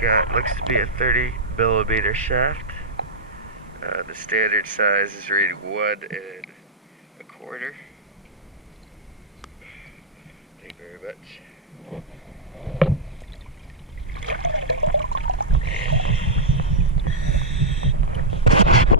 got, looks to be a 30 millimeter shaft. The standard size is rated 1 1/4. Thank you very much.